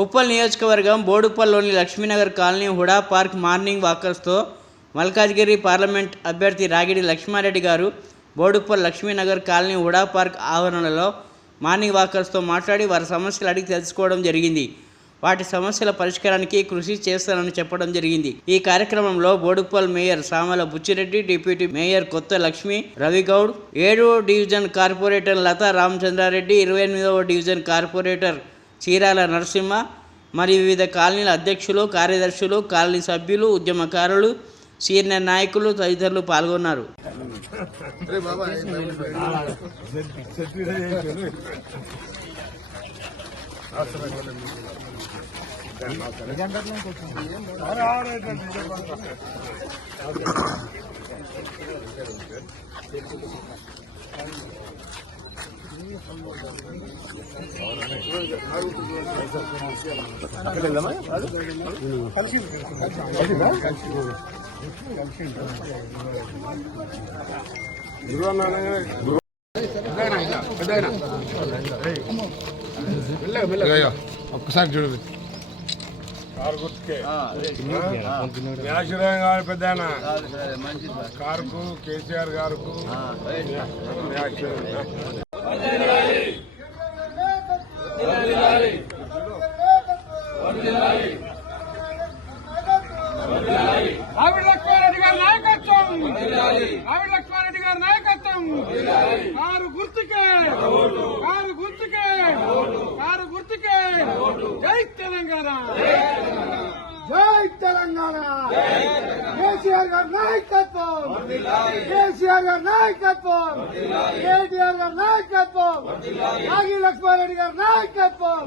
ఉప్పల్ నియోజకవర్గం బోడుప్పల్లోని Lakshminagar colony HUDA park morning వాకర్స్తో Malkajgiri parliament అభ్యర్థి రాగిడి లక్ష్మారెడ్డి గారు బోడుప్పల్ లక్ష్మీనగర్ కాలనీ హుడా పార్క్ ఆవరణలో మార్నింగ్ వాకర్స్తో మాట్లాడి వారి సమస్యలు అడిగి తెలుసుకోవడం జరిగింది. వాటి సమస్యల పరిష్కారానికి కృషి చేస్తానని చెప్పడం జరిగింది. ఈ కార్యక్రమంలో Boduppal mayor Samala Buchireddy deputy mayor Kotha Lakshmi Ravigoud ఏడవ డివిజన్ కార్పొరేటర్ లతా రామచంద్రారెడ్డి ఇరవై ఎనిమిదవ డివిజన్ కార్పొరేటర్ చీరాల నరసింహ మరియు వివిధ కాలనీల అధ్యక్షులు కార్యదర్శులు కాలనీ సభ్యులు ఉద్యమకారులు సీనియర్ నాయకులు తదితరులు పాల్గొన్నారు. ఒక్కసారి చూడు కారు గుర్తుకే న్యాచురల్ గారు పెద్ద కారుకు కేసీఆర్ గారుకు ఆవిడ లక్ష్మారెడ్డి గారి నాయకత్వం ఆవిడ లక్ష్మారెడ్డి గారి నాయకత్వం కారు గుర్తుకే కారు గుర్తుకే కారు గుర్తుకే జై తెలంగాణ! జై తెలంగాణ! కేసీఆర్ గారి నాయకత్వం! కేసీఆర్ గారి నాయకత్వం! కేటీఆర్ గారి నాయకత్వం! నాగి లక్ష్మారెడ్డి గారి నాయకత్వం!